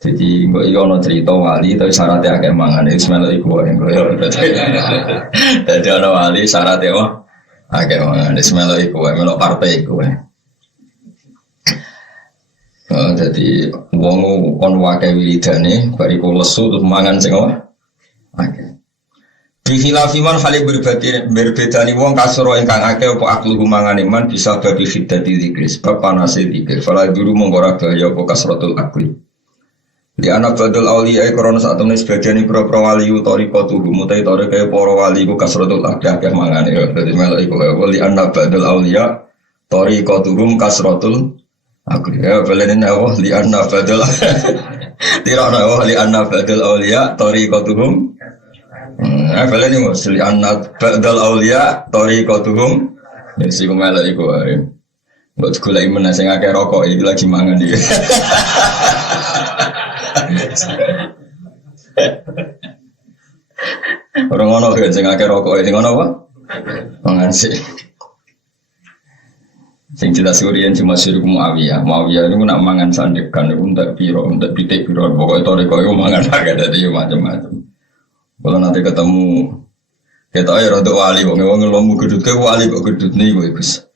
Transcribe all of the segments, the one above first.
Jadi gue iki ono cerita wali tapi syaratnya akeh mangan itu melok iku wae. Dadi ono wali syaratnya akeh mangan itu melok iku wae, melok partai iku wae. Jadi wong kon wae wiridane bariku lesu terus mangan sing akeh. Bihilafi man hale berbedani wong kasro ingkang akeh apa aklu mangane man bisa babi fiddati zikir sebab panase zikir. Fala dulu mengora daya apa kasratul akli. Di anak badul awliya korona saat ini sebagian pro wali utori kotu mutai tori kayak para wali ku kasrotul akeh mangan ya jadi melok iku wali anak badul awliya tori koturum kasrotul akeh ya belen awah li anak badul tidak awah li anak badul awliya tori koturum belen ini mas li anak badul awliya tori koturum ya sih melok iku buat sekolah iman nasi ngake rokok itu lagi mangan dia. Orang ngono kan sing akeh rokok sing ngono apa? Mangan sih. Sing jelas Surian cuma suruh Muawiyah. Muawiyah niku nak mangan sandekan niku entek piro, entek pitik piro, pokoke toreko iku mangan agak dadi macam-macam. Kalau nanti ketemu kita ayo rada wali wong ngomong gedut ke wali kok gedut niku Gus.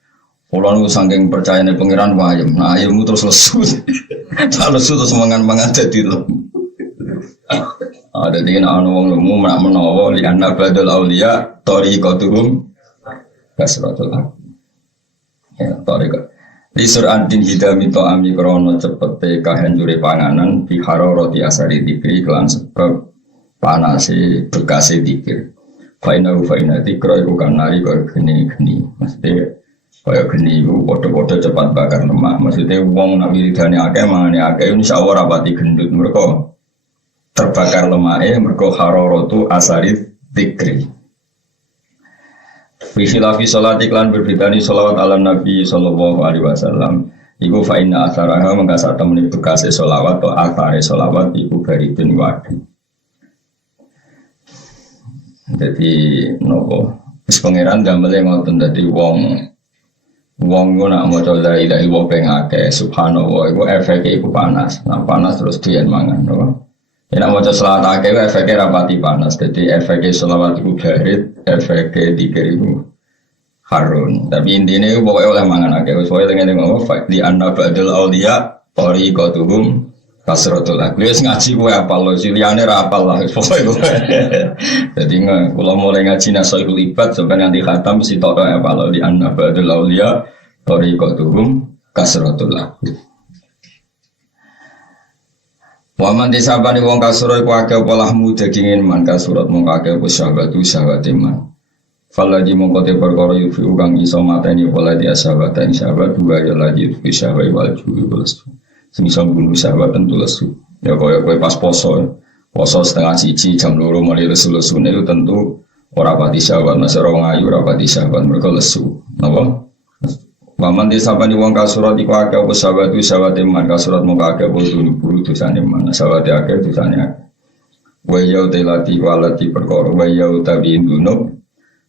Kalau nu saking percayane pangeran wayem, nah ayammu terus lesu. Kalau lesu terus mangan-mangan jadi lemu. Ada di ana wong lemu menawa li anna badal auliya tariqatuhum kasratul haq. Ya tariqat. Li surantin hidami ta'ami krana cepete kahancure panganan bi hararati asari dikri kelan sebab panase bekase dikir. Faina dikra iku kanari kaya geni-geni. Mesti kaya geni iku padha-padha cepat bakar lemak. Maksudnya wong nak wiridane akeh mangane akeh insyaallah rapati gendut mereka terbakar lemake mergo hararatu asari dzikri. Fi khilafi sholati lan berbedani sholawat ala Nabi sallallahu alaihi wasallam. Iku fa inna atharaha mangka sak temene bekase sholawat atau athare sholawat iku baridun wadi. Jadi nopo wis pangeran damele ngoten dadi wong nak maca la ilaha illallah ping akeh subhanallah iku efeke iku panas. Nah panas terus diyen mangan no. Nek maca selawat akeh efeke rapati panas. Dadi efeke selawat iku barit, efeke dzikir iku harun. Tapi intine pokoke oleh mangan akeh. Wis wae ngene ngomong fa di anna badal auliya tariqatuhum kasratul akli. Wis ngaji kowe apal lho, liyane ra apal lah pokoke kowe. Dadi kula mulai ngaji nasaihul ibad sampai nanti khatam mesti tok apal di anna badal auliya tariqatuhum kasratul akli. Waman disabani wong kasura iku akeh polahmu dagingin man kasurat mung akeh sahabatu sahabat iman. Falaji mongko te perkara yufi kang iso mateni pola dia sahabat dan sahabat dua ya lagi yufi sahabat wal juwi wal sing iso bunuh sahabat tentu lesu. Ya koyo pas poso setengah siji jam 2 mulai lesu-lesu niku tentu ora pati sahabat nasara wong ayu ora pati sahabat mereka lesu. Napa? Waman disabani wong kasurat iku akeh apa sahabat sahabat iman kasurat mung akeh buru dosane iman sahabat akeh dosane akeh. Wa ya telati walati perkara wa ya tabiin dunub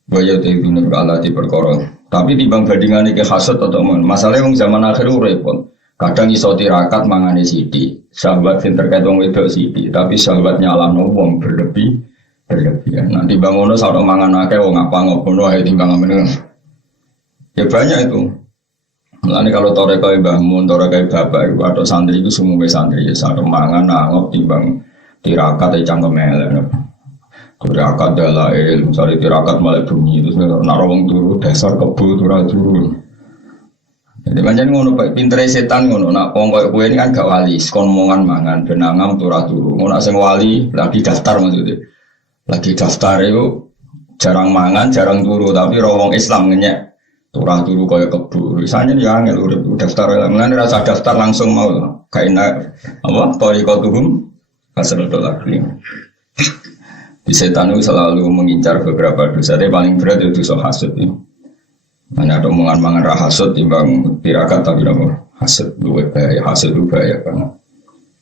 wa ya tabiin walati perkara. Tapi timbang bandingane ke hasad atau masalah wong zaman akhir repot. Kadang iso tirakat mangane sithik. Sahabat sing terkait wong wedok sithik, tapi sahabat nyalahno wong berlebihan. Nanti timbang ngono sak mangan akeh wong apa ngono ae timbang ngene. Ya banyak itu. Mulane kalau toreko Mbah Mun, toreko bapak iku atau santri iku sumuwe santri ya sak mangan nangop timbang tirakat cangkem elek. Tirakat dalail, misale tirakat malah bunyi terus nek wong turu dasar kebo turu. Jadi pancen ngono Pak, pintere setan ngono. Nak wong koyo kowe ini kan gak wali, kon mangan benangam turu. Ngono sing wali lagi daftar maksudnya. Lagi daftar itu jarang mangan, jarang turu, tapi wong Islam ngenyek turu kaya kebu. Misalnya ya angel urip daftar lan rasa daftar langsung mau kaina apa tariqatuhum kasratul akli. Di setan itu selalu mengincar beberapa dosa. Tapi paling berat itu dosa hasud ini. Hanya ada omongan-omongan rahasud timbang tirakat tapi apa hasud luwe bahaya, hasud itu bahaya banget.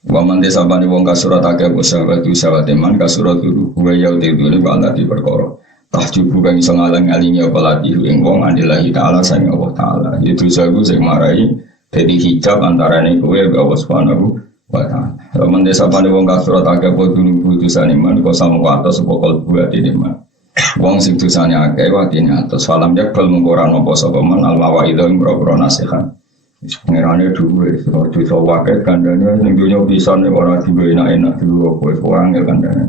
Wa man desabani wong kasurat akeh sahabat iman kasurat itu wa yaudil bala di perkara. Tahjubu kang iso ngalang-alingi apa lagi ing wong anillahi taala sang Allah taala. Itu sagu sing marai dadi hijab antarane kowe mbek Allah Subhanahu wa ta'ala. Lamun desapane wong kasurat akeh padha nubu dosane man kok samko atos sapa kalbu atine man. Wong sing dosane akeh watine atos falam yakbal mung ora nampa sapa man al mawaidha ing boro nasihat. Wis pengerane duwe dosa wae kandhane ning dunya pisan ora diwe enak-enak dulu apa wis angel kandhane.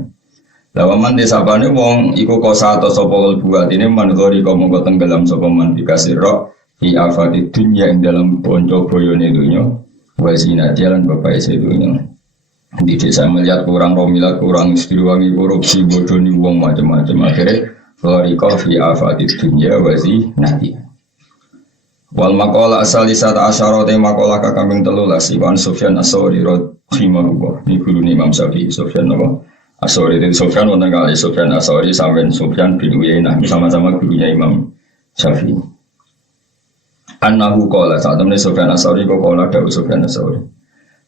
Lawaman desapane wong iku kosa atau sapa kalbu atine man gori kok mongko tenggelam sapa man dikasih roh fi afati dunya ing dalam bonco boyone dunya wazina jalan bapak sedunya. Di desa melihat kurang romilat, kurang istiwangi korupsi, bodoni wong macam-macam akhirnya gori kok fi afati dunya wazina. Wal maqala asalisata asyara te maqala ka kambing 13 Iwan Sufyan As-Sauri rahimahullah ni guru Imam Syafi'i Sufyan apa As-Sauri itu Sufyan wonten kali Sufyan As-Sauri sampean Sufyan bin Uyainah sama-sama gurunya Imam Syafi'i. Annahu qala saat temen Sufyan As-Sauri kok qala dawu Sufyan As-Sauri.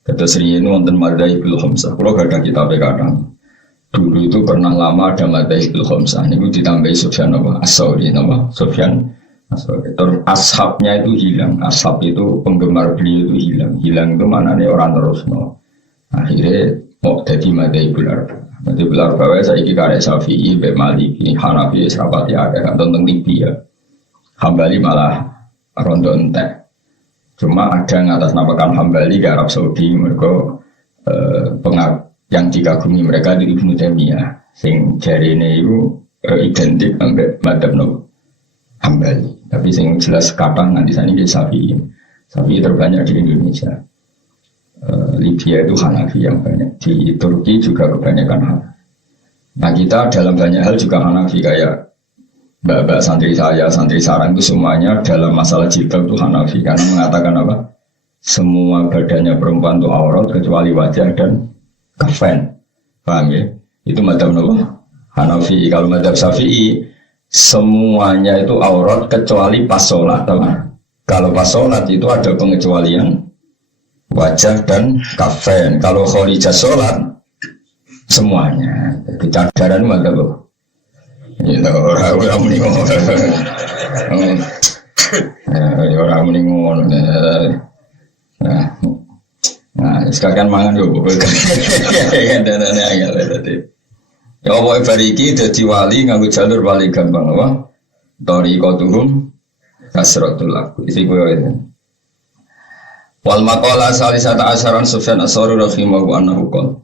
Kata seriene wonten Madzhabul Khamsah. Kula gadah kitab kadang. Dulu itu pernah lama ada Madzhabul Khamsah. Niku ditambahi Sufyan apa As-Sauri nama Sufyan As-Sauri. Terus ashabnya itu hilang. Ashab itu penggemar beliau itu hilang. Hilang itu maknanya orang terusno. Akhirnya mau jadi Madzhabul Arba'. Madzhabul Arba' saiki karek Syafi'i, Maliki, Hanafi, Syafi'i akeh tentang Libya. Hambali malah rondo entek. Cuma ada yang atas namakan Hambali ke Arab Saudi mereka yang dikagumi mereka di Ibnu Taimiyah sing jarine itu identik ambek madzhab Hambali. Tapi sing jelas kapan nanti sana di Syafi'i. Syafi'i terbanyak di Indonesia. Libya itu Hanafi yang banyak. Di Turki juga kebanyakan Hanafi. Nah kita dalam banyak hal juga Hanafi kayak mbak-mbak santri saya, santri sarang itu semuanya dalam masalah jilbab itu Hanafi karena mengatakan apa? Semua badannya perempuan itu aurat kecuali wajah dan kafen. Paham ya? Itu madzhab apa? Hanafi. Kalau madzhab Syafi'i semuanya itu aurat kecuali pas sholat. Kalau pas sholat itu ada pengecualian wajah dan kafen. Kalau khorijah sholat semuanya. Jadi cadaran madzhab apa? Itu orang meninggal. Orang meninggal. Nah, sekalian mangan yo. Ya Allah bariki dadi wali nganggo jalur wali gampang apa? Thariqatuhum kasratul laku. Isi kowe itu. Wal maqala salisata asyaran Sufyan As-Sauri rahimahu annahu qala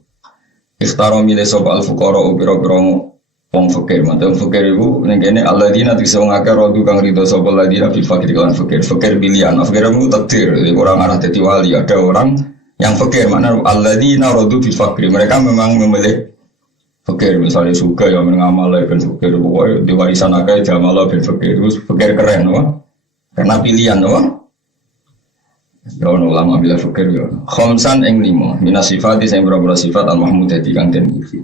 ikhtaro mile sapa al-fuqara ubira-bira wong fakir, mantan fakir itu nengkene alladzina tiksa wong akeh rodu kang ridho sapa alladzina bil fakir kan fakir pilihan, fakir itu takdir, orang arah dadi wali, ada orang yang fakir, mana alladzina rodu bil fakir, mereka memang memilih fakir, misalnya suka ya mengamal ben fakir, pokoknya di warisan akeh jamal ben fakir, terus fakir keren, wah, karena pilihan, wah. Ya ulama bila fakir ya. Khamsan ing 5, minas sifati sing berapa sifat al-mahmudah kang den puji.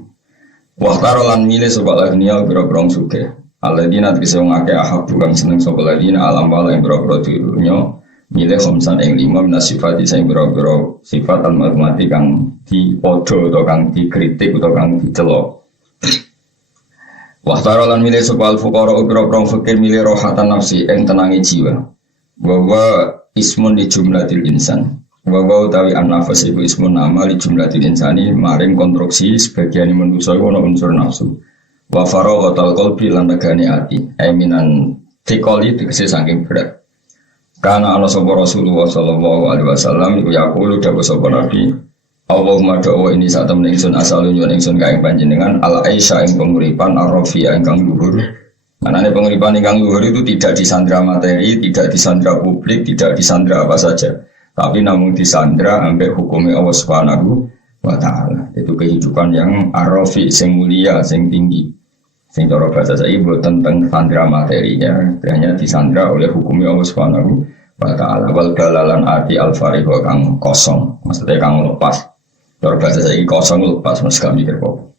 Waktaro lan milih sobat lagnia biro-biro suke. Aladina tikse wong akeh ahab bukan seneng sobat ladina alam wala yang biro-biro dunya milih khamsan ing 5 minasifati sing biro-biro sifat al-mahmati kang dipodo atau kang dikritik atau kang dicelok. Waktaro lan milih sobat al-fuqara biro-biro fakir milih rohatan nafsi ing tenangi jiwa. Bahwa ismun di jumlatil insan. Bahwa utawi an-nafas itu ismun nama di jumlatil insani maring konstruksi sebagian manusia itu ada unsur nafsu. Wa faraghatal qalbi lan tegane ati. Minan tikoli tegese saking berat. Karena ana sapa Rasulullah sallallahu alaihi wasallam iku yaqulu dawuh sapa Nabi, Allahumma da'wa ini saat temen ingsun asal nyuwun ingsun kae panjenengan al aisha ing penguripan ar-rafi'a ingkang luhur. Manane penguripan ingkang luhur itu tidak disandra materi, tidak disandra publik, tidak disandra apa saja. Tapi namun disandra ambek hukumnya Allah Subhanahu wa ta'ala. Itu kehidupan yang arafi, sing mulia, sing tinggi. Sing cara bahasa saya boten tentang sandra materinya, hanya disandra oleh hukumnya Allah Subhanahu wa ta'ala. Wal balalan arti al-fariqo kang kosong, maksudnya kang lepas. Cara bahasa saya kosong lepas, mas gak mikir kok.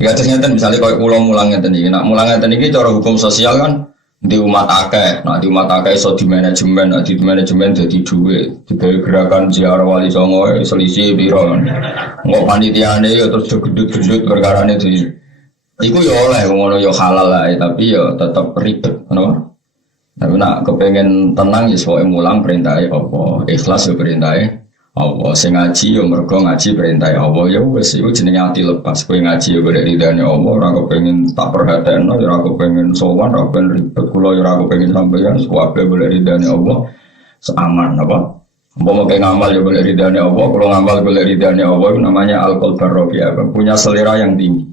Jika ternyata misalnya kalau pulang mulangnya tadi, nak mulangnya tadi cara hukum sosial kan di umat akeh, nah di umat akeh so di manajemen jadi duit, digawe gerakan ziarah wali songo selisih biro, nggak panitiane ya terus gedut-gedut perkara itu, iku ya oleh ngono ya halal lah, tapi ya tetap ribet, kenapa? Tapi nak kepengen tenang ya soalnya mulang perintahnya apa, ikhlas ya perintahnya Allah. Sing ngaji yo mergo ngaji perintah Allah ya wis iku jenenge ati lepas. Kowe ngaji yo golek ridane Allah, ora kepengin tak perhatekno, ora kepengin sowan, ora kepengin ribet kula, ora kepengin sampeyan kabeh golek ridane Allah. Seaman apa? Umpama kayak ngamal ya golek ridane Allah, kalau ngamal golek ridane Allah itu namanya al-qalbar rafi'ah, punya selera yang tinggi.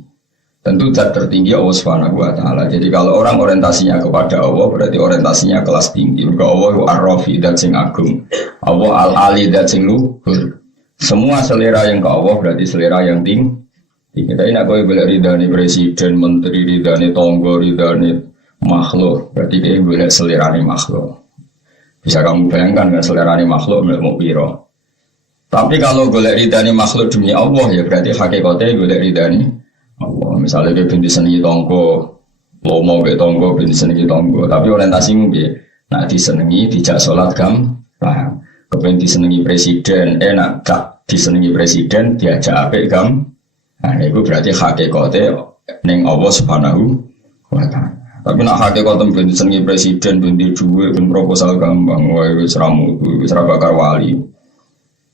Tentu zat tertinggi Allah Subhanahu wa taala. Jadi kalau orang orientasinya kepada Allah berarti orientasinya kelas tinggi. Maka Allah itu ar-rafi dan sing agung. Allah al-ali dan sing luhur. Semua selera yang ke Allah berarti selera yang tinggi. Kita ini aku boleh ridani presiden, menteri, ridani tonggo, ridani makhluk. Berarti dia boleh selera ni makhluk. Bisa kamu bayangkan kan selera ni makhluk mau piro. Tapi kalau boleh ridani makhluk demi Allah ya berarti hakikatnya boleh ridani Allah. Misalnya dia binti senengi tonggo, lomo ke tonggo, binti senengi tonggo. Tapi orientasimu dia, nak disenengi, dijak sholat gampang. Kepen disenengi presiden, nak gak disenengi presiden, diajak apik gampang. Nah itu berarti hakikatnya neng Allah Subhanahu wa ta'ala. Tapi nak hakikatnya binti senengi presiden, binti duwe, binti proposal gampang. Wah itu serabakar wali.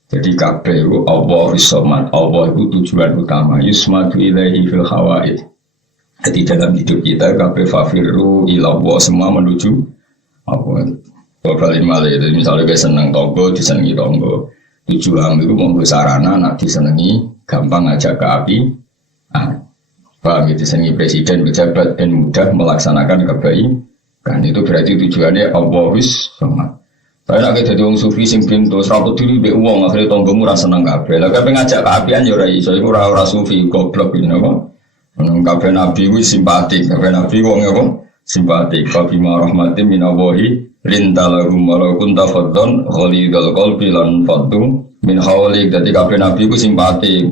Jadi kabeh itu Allah Somad, Allah itu tujuan utama. Yusmadu ilaihi fil hawaid. Jadi dalam hidup kita kabeh fafiru ilallah, semua menuju Allah. Balik malih itu misalnya kita seneng tonggo, disenengi tonggo. Tujuan itu mau sarana, nak disenengi gampang ngajak ke api. Paham itu disenengi presiden, pejabat dan mudah melaksanakan kebaikan. Itu berarti tujuannya Allah Somad. Saya nak jadi orang sufi sing pintu, seraput diri be uang akhirnya tonggomu rasa seneng kabeh. Lah kabeh ngajak keapian ya ora iso, iku ora sufi goblok iki napa. Kabeh nabi ku simpatik, kabeh nabi wong apa? Simpatik. Fa bima rahmatin minallahi lintalahum walau kunta faddon ghalidul qalbi lan faddu min hawlik. Dadi kabeh nabi ku simpatik.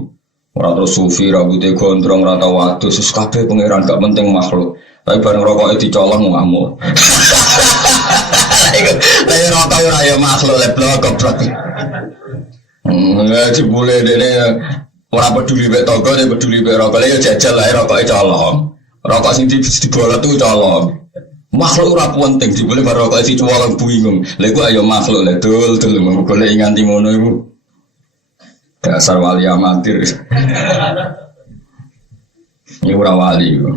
Ora terus sufi rambute gondrong ora tau wadus, kabeh pangeran gak penting makhluk. Tapi bareng rokoke dicolong ngamuk. Lah rokok ora ya makhluk leblok goblok. Enggak boleh dene ora peduli mek tangga, nek peduli mek rokok ya jajal lah rokoke colong. Rokok sing dibolot tuh colong. Makhluk ora penting dibole bar rokoke dicolong bingung. Lha iku ayo makhluk le dul golek nganti ngono iku. Dasar wali amatir. Ini ora wali iku.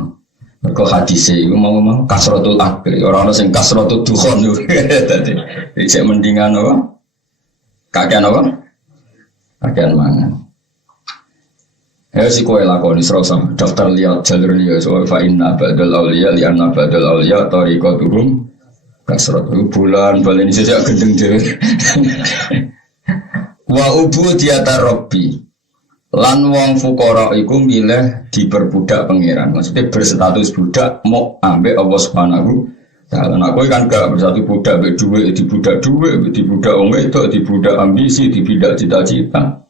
Mergo hadise iku mau kasratul akli, ora ana sing kasratul dukhon yo. Dadi iki mendingan apa? Kakean apa? Kakean mangan. Ya si kowe lakoni serasa daftar lihat jalur liya so fa inna badal auliya li anna badal auliya tariqatuhum kasratul bulan balen sejak gendeng dhewe. Wa ubudiyata rabbi. Lan wong fukara iku milih diperbudak pangeran. Maksudnya berstatus budak mau ambek Allah Subhanahu taala. Nah, kowe kan gak bersatu budak mbek dhuwit, dibudak dhuwit, dibudak wong wedok, dibudak ambisi, dibudak cita-cita.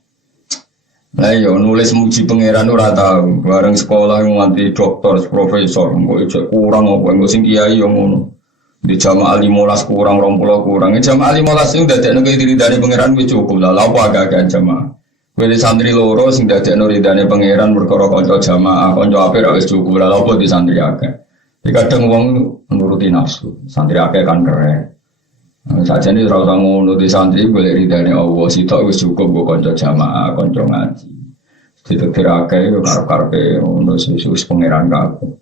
Lah yo nulis muji pangeran ora tau. Bareng sekolah nganti doktor, profesor, kok kurang apa engko sing kiai yo ngono. Di jamaah 15 kurang 20 kurang. Jamaah 15 sing dadekno diridani pangeran wis cukup lah. Lha apa agak jamaah. Kowe santri loro sing dadekno ridane pangeran perkara kanca jamaah, kanca apik ra wis cukup lha opo di santri akeh. Iki kadang wong nuruti nafsu, santri akeh kan keren. Sajane ora usah ngono di santri golek ridane Allah, sitok wis cukup go kanca jamaah, kanca ngaji. Ditetir akeh yo karep-karepe ngono wis pangeran kabeh.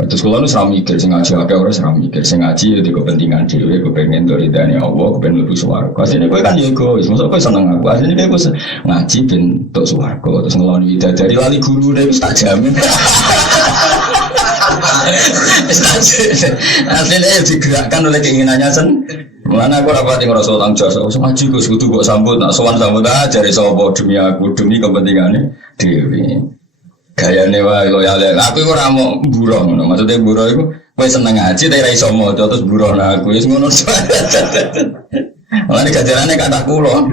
Terus kalau nus ram mikir, sing ngaji akeh ora ram mikir, sing ngaji ya di kepentingan dhewe, kepengen ridane Allah, kepengen mlebu swarga. Asline kowe kan ya egois, mosok kowe seneng aku. Asline kowe ngaji ben tok swarga, terus ngeloni widadari lali gurune wis tak jamin. Asline digerakkan oleh keinginannya Mulane aku ora pati ngrasa tanggung jawab. Ngaji Gus kudu kok sambut, nak sowan sambut aja jare sapa demi aku, demi kepentingane dhewe. Gayane wae loyal. Aku iku ora mau buruh ngono. Maksudnya buruh iku kowe seneng ngaji tapi ra iso maca terus buruh aku wis ngono. Mulane gajarane kata kula.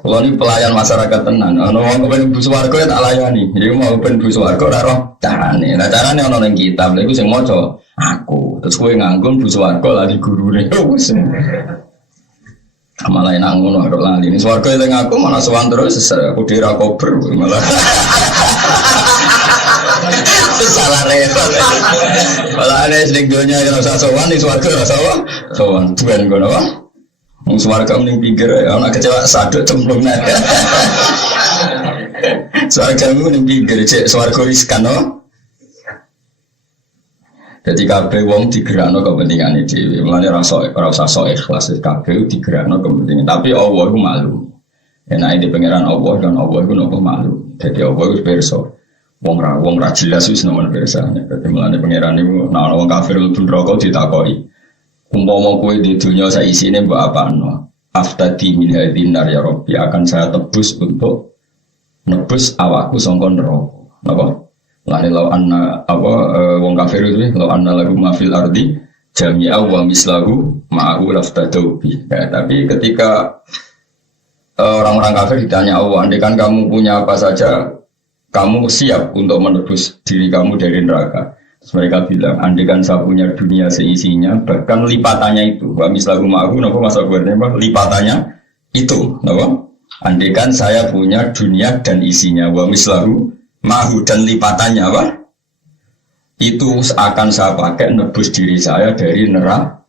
Kula ni pelayan masyarakat tenan. Ana wong kepen mlebu swarga tak layani. Jadi mau ben mlebu swarga ora roh carane. Lah carane ana ning kitab. Lha iku sing maca aku. Terus kowe nganggo mlebu swarga lali gurune. Wis. Malah enak ngono kok lali. Ning swarga teng aku malah sowan terus aku dira kober malah. Salah repot. Kalau ada sedek dunia yang rasa sowan di suarga rasa apa? Sowan tuan kono apa? Wong swarga ning pinggir ya ana kecewa saduk cemplung nek. Swarga ning pinggir cek swarga riskan no. Jadi kabeh wong digerakno kepentingane dhewe. Mulane ora usah sok ikhlas kabeh digerakno kepentingan. Tapi Allah iku malu. Enak di pangeran Allah dan Allah iku nopo malu. Jadi Allah iku pirsa. Wong ra jelas wis nemen pirsane. Dadi mulane pangeran iku nek ana wong kafir mlebu neraka ditakoki. Umpama kowe di dunya sak isine mbok apano? Aftadi min hadin nar ya Rabbi akan saya tebus untuk nebus awakku sangka neraka. Napa? Lani lau anna wong kafir itu lau anna lagu mafil ardi jami'a wa mislahu ma'ahu laftadau bi. Ya, tapi ketika orang-orang kafir ditanya Allah, andai kan kamu punya apa saja, kamu siap untuk menebus diri kamu dari neraka. Terus mereka bilang, andai kan saya punya dunia seisinya, bahkan lipatannya itu. Wa mislahu ma'ahu, napa masa buatnya lipatannya itu, napa? Andai kan saya punya dunia dan isinya, wa mislahu mahu dan lipatannya apa? Itu akan saya pakai nebus diri saya dari neraka.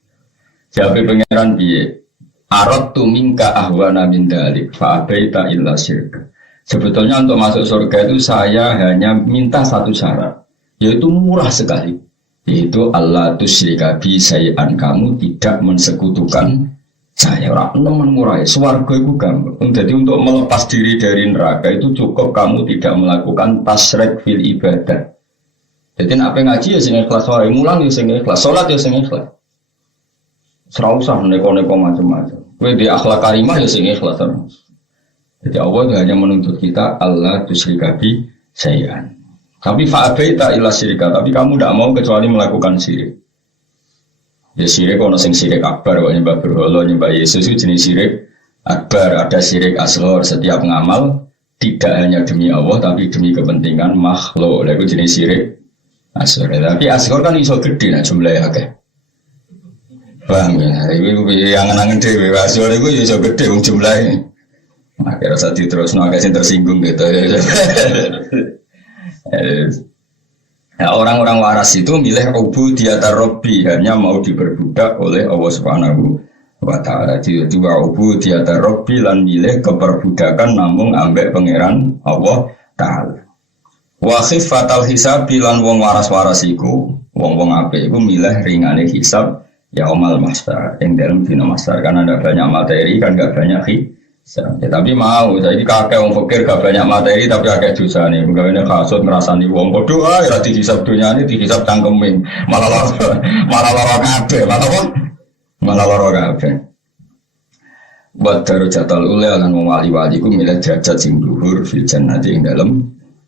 Jadi pangeran piye? Aradtu minka ahwana min dalik fa abaita illa syirka. Sebetulnya untuk masuk surga itu saya hanya minta satu syarat, yaitu murah sekali. Yaitu Allah tusyrika bi syai'an, kamu tidak mensekutukan saya. Ora nemen murah, swarga iku gampang. Jadi untuk melepas diri dari neraka itu cukup kamu tidak melakukan tasyrik fil ibadah. Jadi nek ngaji ya sing ikhlas wae, mulang ya sing ikhlas, salat ya sing ikhlas. Ora usah neko-neko macam-macam. Kowe di akhlak karimah ya sing ikhlas. Jadi Allah hanya menuntut kita Allah tusyrika bi syai'an. Tapi fa'abaita illa syirka, tapi kamu tidak mau kecuali melakukan syirik. Ya syirik ono sing syirik akbar, kok nyembah berhala, nyembah Yesus itu jenis syirik akbar. Ada syirik asghar, setiap ngamal tidak hanya demi Allah tapi demi kepentingan makhluk. Itu jenis syirik asghar. Tapi asghar kan iso gede nah jumlahnya akeh. Paham ya? Iku angen-angen dhewe asghar iku iso gede wong jumlahnya. Akhirnya saat diterusno akeh sing tersinggung gitu. Nah, orang-orang waras itu milih ubudiyatar Rabbi, hanya mau diperbudak oleh Allah Subhanahu wa ta'ala. Jadi ubudiyatar Rabbi lan milih keperbudakan namung ambek pangeran Allah ta'ala. Wa khifatal hisab lan wong waras-waras iku, wong-wong apik iku milih ringane hisab ya omal mastar. Ing dalem dina mastar kan ada banyak materi kan gak banyak hisab. Ya, tapi mau, jadi kakek wong fakir gak banyak materi tapi akeh dosa nih. Mungkin kasut ngerasani wong bodoh, ya dihisab dunia ini dihisab cangkemin, malah loro kabeh, malah loro kabeh. Buat darujatul ula lan wong wali-wali ku milih derajat sing dhuwur fil jannati ing dalem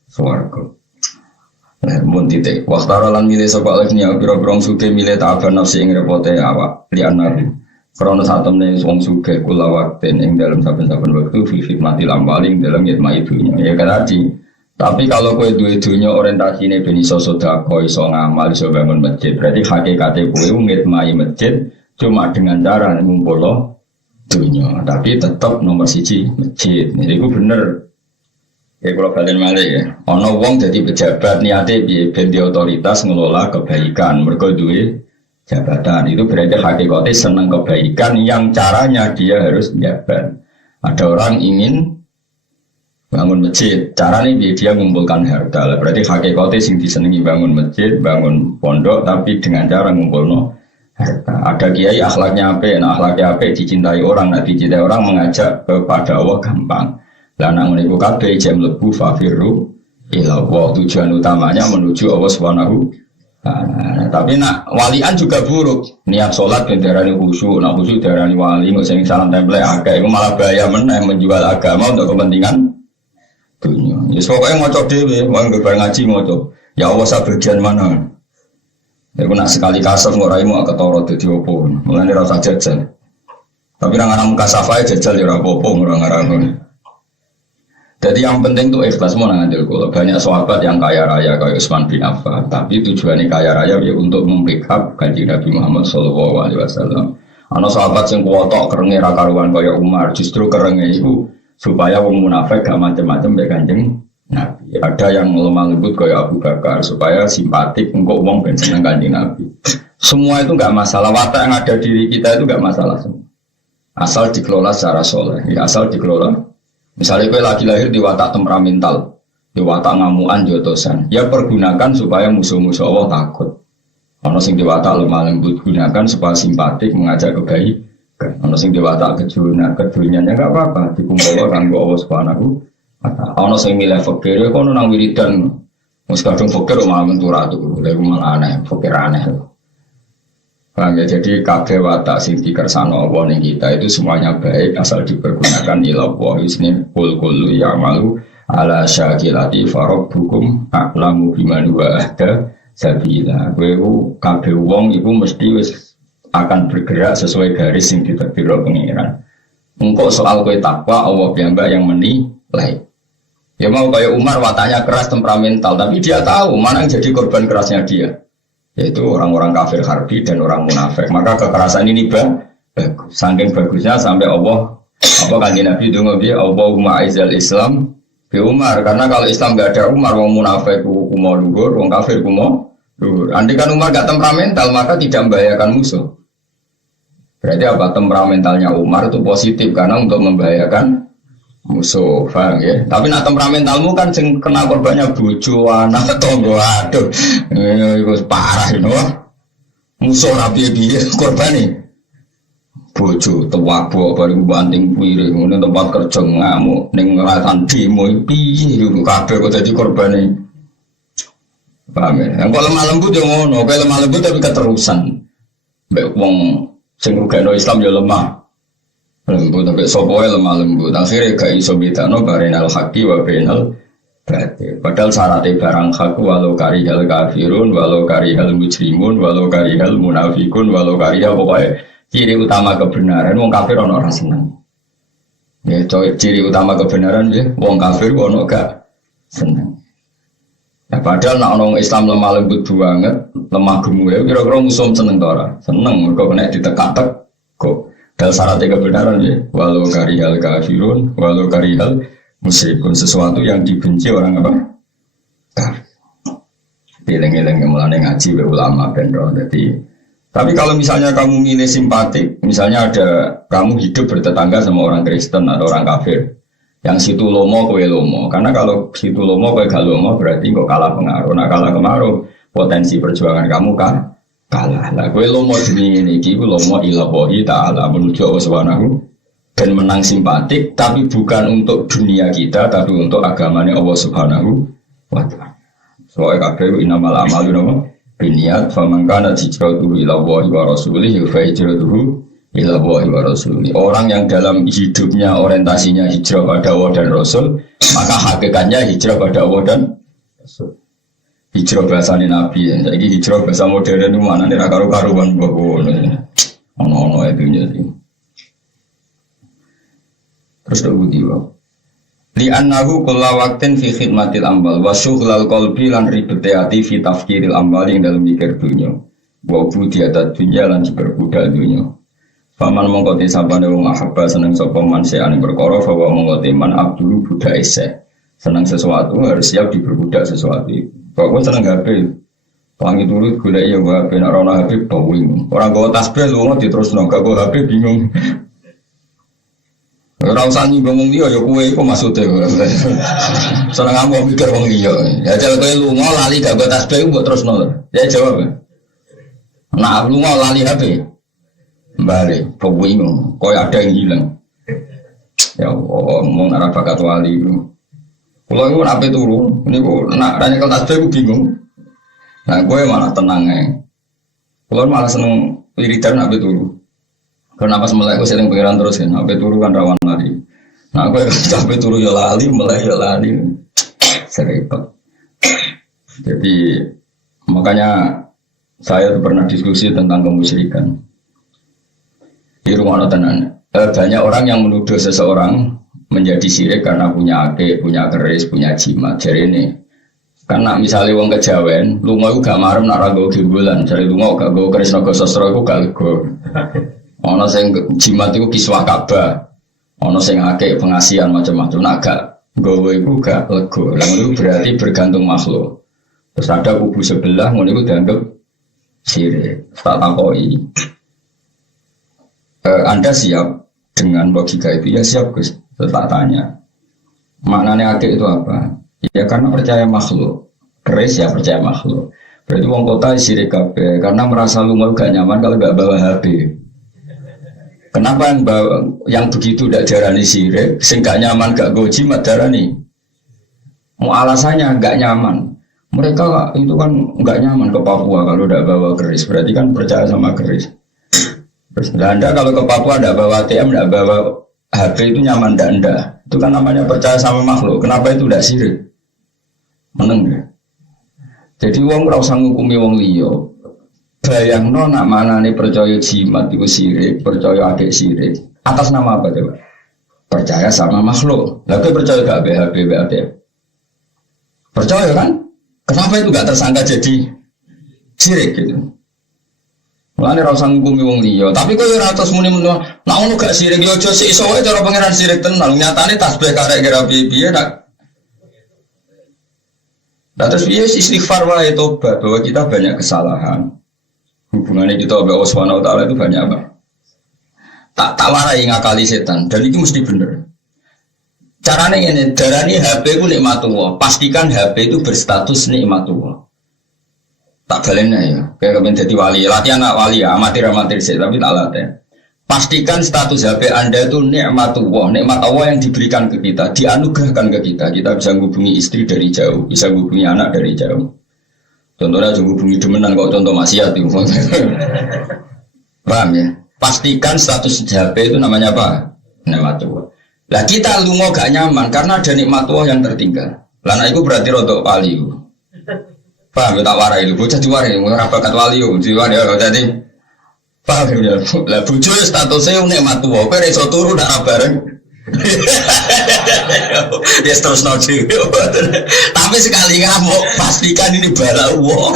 swarga. Lah mun titik, waqtara lan milih sapa alifnya pira-pira suke milih ta'aban nafsi ing repote awak li anar. Karena saat temen wong sugih kula wakten ing dalam saben-saben waktu fi mati lambaling dalam ngitmai dunya. Ya kan tadi. Tapi kalau kowe duwe dunya orientasine ben iso sedekah, iso ngamal, iso bangun masjid, berarti hakikate kowe ngitmai masjid cuma dengan cara ngumpulno dunya. Tapi tetap nomor siji masjid. Jadi iku bener. Ya kalau kalian malih ya. Ana wong jadi pejabat niate piye ben di otoritas ngelola kebaikan, mergo duwe jabatan. Itu berarti hakikatnya senang kebaikan yang caranya dia harus menjabat. Ada orang ingin bangun masjid, caranya dia mengumpulkan harta. Berarti hakikatnya sing disenangi bangun masjid, bangun pondok, tapi dengan cara ngumpulno harta. Ada kiai akhlaknya apik, nah akhlaknya apik dicintai orang, nah dicintai orang mengajak kepada Allah gampang. Lah nang niku kabeh jam lebu fafiru ila Allah, tujuan utamanya menuju Allah Subhanahu. Nah, tapi nak walian juga buruk. Niat sholat darani khusyuk, nak khusyuk darani wali, nggak sering salam tempel agak, itu malah bahaya meneh menjual agama untuk kepentingan dunia. Ya pokoknya ngocok dewe, mau ngaji ngocok. Ya Allah saya bagian mana? Ya nak sekali kasar ngoraimu agak torot di opo, mulai rasa jajal. Tapi orang kasafai jajal ya rapopo orang. Jadi yang penting itu ikhlas mau ngambil kula. Banyak sahabat yang kaya raya kayak Utsman bin Affan, tapi tujuannya kaya raya ya untuk membackup kanjeng Nabi Muhammad sallallahu alaihi wasallam. Ana sahabat sing kuwotok kerenge ra karuan kaya Umar, justru kerenge iku supaya wong munafik gak macam-macam mbek kanjeng Nabi. Ada yang lemah lembut kaya Abu Bakar supaya simpatik engko wong ben seneng kanjeng Nabi. Semua itu enggak masalah, watak yang ada diri kita itu enggak masalah semua. Asal dikelola secara soleh, ya asal dikelola. Misalnya kowe lagi lahir di watak temperamental, di watak ngamuan jotosan, ya pergunakan supaya musuh-musuh Allah takut. Ono sing di watak lemah lembut gunakan supaya simpatik mengajak kebaikan. Ono sing di watak keduniannya enggak apa-apa, dikumpul kanggo Allah Subhanahu wa taala. Ono sing milih fakir ya kono nang wiridan. Wis kadung fakir malah mentura tuh, lha malah aneh, fakir aneh. Paham ya? Jadi kabeh watak sing dikersano Allah ning kita itu semuanya baik asal dipergunakan ila Allah isni kul kullu ya'malu ala syakilati farabbukum a'lamu biman wa ahda sabila. Kowe kabeh wong iku mesti wis akan bergerak sesuai garis sing ditetapkan pengiran. Engkau soal kowe takwa Allah piyambak yang menilai. Ya mau kayak Umar wataknya keras temperamental tapi dia tahu mana yang jadi korban kerasnya dia. Yaitu orang-orang kafir harbi dan orang munafik. Maka kekerasan ini bagus. Saking bagusnya sampai Allah kanjeng Nabi donga piye Allahumma aizal Islam bi Umar, karena kalau Islam enggak ada Umar wong munafik kumo luhur, wong kafir kumo luhur. Andai kan Umar enggak temperamental maka tidak membahayakan musuh. Berarti apa? Temperamentalnya Umar itu positif karena untuk membahayakan musuh, paham ya? Tapi nak temperamentalmu kan sing kena korbannya bojo, anak, tonggo, aduh, itu parah, you know? Musuh rapi dia korbani, bojo, tewabo, baru banting piring, ini tempat kerja ngamuk, neng ngeratan demo, piye, itu kabeh kok jadi korbani, paham ya? Yang kalau lemah lembut yang ngono, kalau lemah lembut tapi keterusan, baik wong sing rugano Islam ya lemah. Lembut sampai sopoe lemah lembut akhirnya gak iso bedano barenal haqi wa bainal batil. Padahal syaratnya barang hak walau karihal kafirun walau karihal mujrimun walau karihal munafikun walau karihal pokoknya ciri utama kebenaran wong kafir ono ora seneng. Ya ciri utama kebenaran ya wong kafir ono gak seneng. Ya padahal nak ono Islam lemah lembut banget, lemah gemuk ya kira-kira musuh seneng ta ora? Seneng mergo kena ditek-tek kok. Dan syaratnya kebenaran ya, walau karihal kafirun, walau karihal musyrikun, sesuatu yang dibenci orang apa? Kafir. Pilih-pilih mulane ngaji be ulama bendro. Jadi, tapi kalau misalnya kamu milih simpatik, misalnya ada kamu hidup bertetangga sama orang Kristen atau orang kafir, yang situ lomo kowe lomo, karena kalau situ lomo kowe gak lomo berarti kok kalah pengaruh. Nah kalah pengaruh potensi perjuangan kamu kan kalah. Lah kowe lomo demi ngene iki ku lomo ilahi ta'ala menuju Allah Subhanahu dan menang simpatik tapi bukan untuk dunia kita tapi untuk agamanya Allah Subhanahu wa taala. Soale kabeh inamal amalu napa biniat faman kana hijratuhu ila Allah wa rasulih fa hijratuhu ila Allah wa rasulih. Orang yang dalam hidupnya orientasinya hijrah pada Allah dan Rasul, maka hakikatnya hijrah pada Allah dan Rasul. Hijrah bahasa Nabi, jadi hijrah bahasa modern itu mana nih karu-karuan bagus, ono itu jadi. Terus kemudian, li'annahu kulla waktin fi khidmatil ambal, wa syughlal qalbi lan ribete ati fi tafkiril ambal yang dalam mikir dunia, wa budiatat dunia lan diperbudak dunia. Faman mongko tisabane wong ahabba seneng sapa man seane perkara fa wa mongko man abdul budak ese. Senang sesuatu harus siap diperbudak sesuatu itu. Kalau seneng HP, wangi turut gula iya gua HP, nak rona HP bawing. Orang gua tasbih lu nggak terus nongak gua HP bingung. Orang sani ngomong dia, ya kue kok maksudnya. Seneng aku mikir wong dia. Ya kalau kue lu nggak lali gak gua tasbih, gua terus nol. Ya jawab. Nah lu nggak lali HP, balik bawing. Kau ada yang hilang. Ya Allah, ngomong arah bakat wali. Kalau aku nak turun, ini aku nak tanya ke tasbih aku bingung. Nah, gue malah tenang Kalau malah seneng wiridan nak turun. Kenapa semelek aku sering pengiran terus kan? Nak turun kan rawan lari. Nah, gue sampai turun ya lali, melek ya lali. Serempet. Jadi makanya saya pernah diskusi tentang kemusyrikan. Di rumah tenan. Banyak orang yang menuduh seseorang menjadi syirik karena punya akik, punya keris, punya jimat. Jadi ini, karena misalnya wong kejawen, lu mau gak marem nak rago gimbulan, jadi lu mau gak go keris naga sastra itu gak lego. Ono sing jimat itu kiswah Ka'bah, ono sing akik pengasihan macam-macam, nak gak gowo itu gak lego. Lalu berarti bergantung makhluk. Terus ada kubu sebelah, mau itu dianggap syirik. Tak takoi. Anda siap dengan logika itu, ya siap Gus. Tak tanya, maknanya akik itu apa? Ya karena percaya makhluk. Keris ya percaya makhluk. Berarti wong kota sirik kabeh karena merasa lunga gak nyaman kalau gak bawa HP. Kenapa yang begitu tidak darani sirik, sing gak nyaman gak go jimat darani? Mau alasannya gak nyaman. Mereka itu kan gak nyaman ke Papua kalau tidak bawa keris. Berarti kan percaya sama keris. Terus Anda kalau ke Papua tidak bawa ATM, tidak bawa HP itu nyaman anda. Itu kan namanya percaya sama makhluk. Kenapa itu tidak sirik? Meneng ya. Jadi wong ora usah ngukumi wong liya. Bayangno nak manane percaya jimat itu sirik, percaya adik sirik. Atas nama apa coba? Percaya sama makhluk. Lah kowe percaya gak BHP BAT? Percaya kan? Kenapa itu gak tersangka jadi sirik gitu? Mulane ora usah ngukumi wong liya, tapi kowe ora terus muni-muni nak ngono gak sirik yo aja sik iso wae cara pangeran sirik tenan. Nyatane tasbih karek kira piye nak. Nah terus piye istighfar wae tobat bahwa kita banyak kesalahan. Hubungannya kita sama Allah Subhanahu wa taala itu banyak apa? Tak warai ngakali setan dan itu mesti bener. Caranya ini darani HP ku nikmatullah. Pastikan HP itu berstatus nikmatullah. Tak balenya ya, kayak kepen jadi wali, latihan anak wali ya, amatir sih, tapi tak latihan. Pastikan status HP Anda itu nikmatullah, nikmat Allah yang diberikan ke kita, dianugerahkan ke kita. Kita bisa menghubungi istri dari jauh, bisa menghubungi anak dari jauh. Contohnya menghubungi demenan, kok contoh maksiat itu. Paham ya? Pastikan status HP itu namanya apa? Nikmatullah. Lah kita lungo gak nyaman karena ada nikmatullah yang tertinggal. Lah itu berarti rodok wali. Paham ya tak warai itu, bocah diwarai, ora bakat wali yo, diwarai dadi paham ya. Lah bojo statusnya nikmat tuwa, kowe iso turu ndak bareng. Ya terus nodi. Tapi sekali ngamuk pastikan ini bala Allah.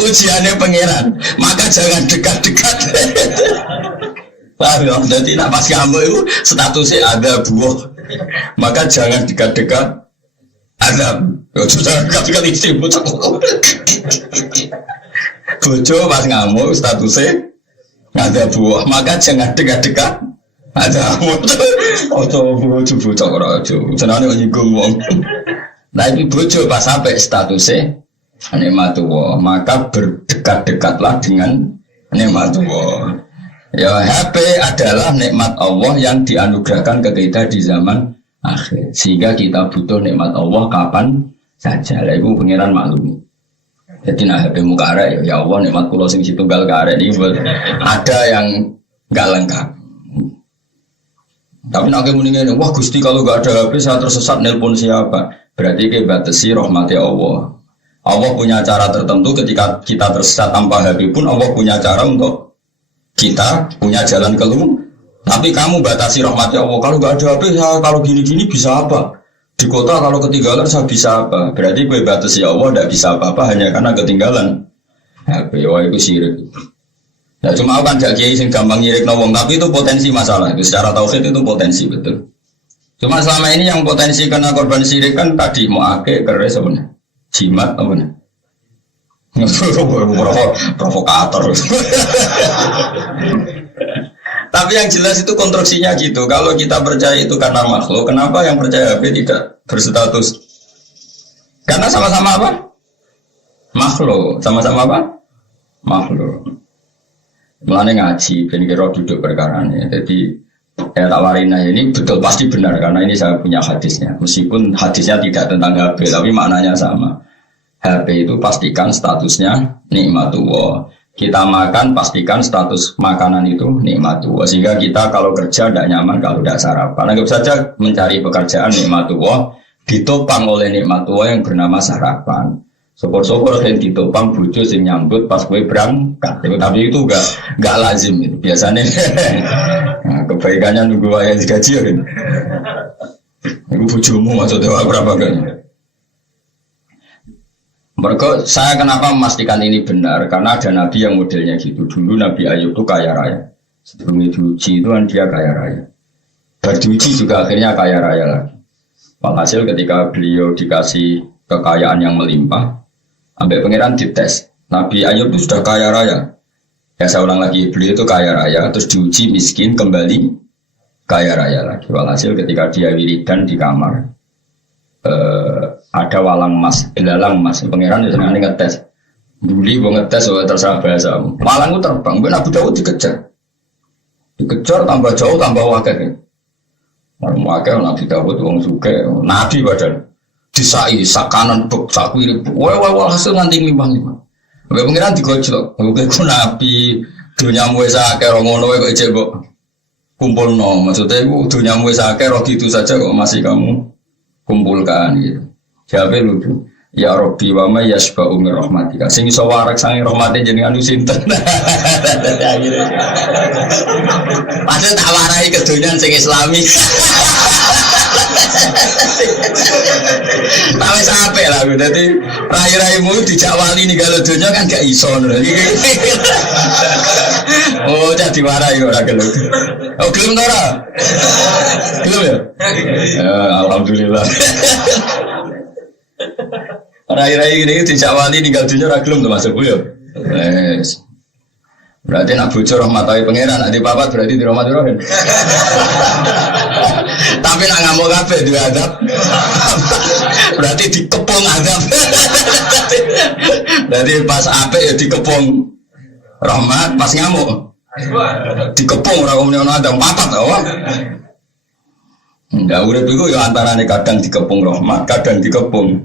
Ujiannya pangeran, maka jangan dekat-dekat. Paham ya, jadi nak pas ngamuk itu statusnya ada buah, maka jangan dekat-dekat. Azab, sudah kali istri bocah bojo pas ngamuk statusnya ada buah, maka jangan dekat-dekat. Ada auto bojo bocah ora aja, senane nyinggung wong. Nah iki bojo pas sampai statusnya nikmatullah, maka berdekat-dekatlah dengan nikmatullah. Ya HP adalah nikmat Allah yang dianugerahkan ke kita di zaman akhir, sehingga kita butuh nikmat Allah kapan saja. Lah iku pangeran maklumi. Jadi nah HP muka arek ya Allah nikmat kula sing situnggal karek iki ada yang enggak lengkap. Tapi nek muni ngene, wah Gusti kalau enggak ada HP saya tersesat nelpon siapa? Berarti ke batasi rahmati Allah. Allah punya cara tertentu ketika kita tersesat tanpa HP pun Allah punya cara untuk kita punya jalan keluar. Tapi kamu batasi rahmatnya Allah. Kalau nggak ada HP, ya kalau gini-gini bisa apa? Di kota kalau ketinggalan saya bisa apa? Berarti gue batasi Allah tidak bisa apa-apa hanya karena ketinggalan HP. Wah itu sirik. Ya cuma kan gak kiai sing gampang nyirik nawang, tapi itu potensi masalah. Itu secara tauhid itu potensi betul. Cuma selama ini yang potensi kena korban sirik kan tadi mau akeh keris apa nih? Jimat apa nih? Provokator. Tapi yang jelas itu konstruksinya gitu. Kalau kita percaya itu karena makhluk, kenapa yang percaya HP tidak berstatus? Karena sama-sama apa? Makhluk. Sama-sama apa? Makhluk. Mulane ngaji, ben kira duduk perkarane. Jadi tak warina ini betul pasti benar karena ini saya punya hadisnya. Meskipun hadisnya tidak tentang HP, tapi maknanya sama. HP itu pastikan statusnya nikmatullah. Kita makan pastikan status makanan itu nikmatullah. Sehingga kita kalau kerja tidak nyaman kalau tidak sarapan. Anggap saja mencari pekerjaan nikmatullah ditopang oleh nikmatullah yang bernama sarapan. Syukur-syukur yang ditopang bojo sing nyambut pas gue berangkat. Tapi itu enggak lazim itu. Biasanya nah, kebaikannya nunggu ayah digaji ya gitu. Itu bojomu maksudnya berapa kan? Mereka saya kenapa memastikan ini benar karena ada nabi yang modelnya gitu. Dulu Nabi Ayub itu kaya raya. Sebelum diuji itu kan dia kaya raya. Berdiuji juga akhirnya kaya raya lagi. Walhasil ketika beliau dikasih kekayaan yang melimpah, sampai pangeran dites. Nabi Ayub itu sudah kaya raya. Ya saya ulang lagi, beliau itu kaya raya, terus diuji miskin kembali kaya raya lagi. Walhasil ketika dia wiridan di kamar, ada walang emas, ilalang emas. Pangeran itu senang ngetes. Duli gue ngetes, terserah bahasa. Walang itu terbang, ben Abu Dawud dikejar tambah jauh tambah wakil. Orang wakil Nabi Dawud wong suke, Nabi padahal disai sakanan bek sak kiri, hasil nganti limbang. Oke pengiran digojlok, oke ku Nabi dunyamu wis akeh ora ngono kok ijek kok kumpulno. Maksudnya iku dunyamu wis akeh ora gitu saja kok masih kamu kumpulkan gitu. Jawabe lucu. Ya Rabbi wa may yasba'u min rahmatika. Sing iso warak sange rahmate jenengan sinten. Padahal tak warai kedonyan sing Islami. Tapi sampai lah, jadi rai-raimu dijak wali nih kalau dunia kan gak iso. Oh jadi warai kok gelem. Oh gelem ora? Gelem ya? Alhamdulillah. Rai-rai ini dijak wali nih dunia ora gelem termasuk ya. Berarti nak bocor rahmatawi pangeran, nak dipapat berarti di rahmat rohin. Tapi nak ngamuk kabeh dua adab. Berarti dikepung adab. Berarti pas apik ya dikepung rahmat, pas ngamuk dikepung ora omne ana adab papat to. Enggak urip iku ya antarane kadang dikepung rahmat, kadang dikepung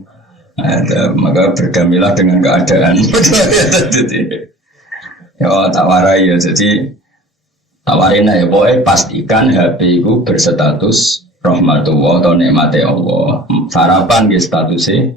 adab. Maka bergamilah dengan keadaan. Ya tak warai ya, jadi tawarin ya pokoknya pastikan HP itu berstatus rahmatullah atau nikmati Allah. Sarapan di statusnya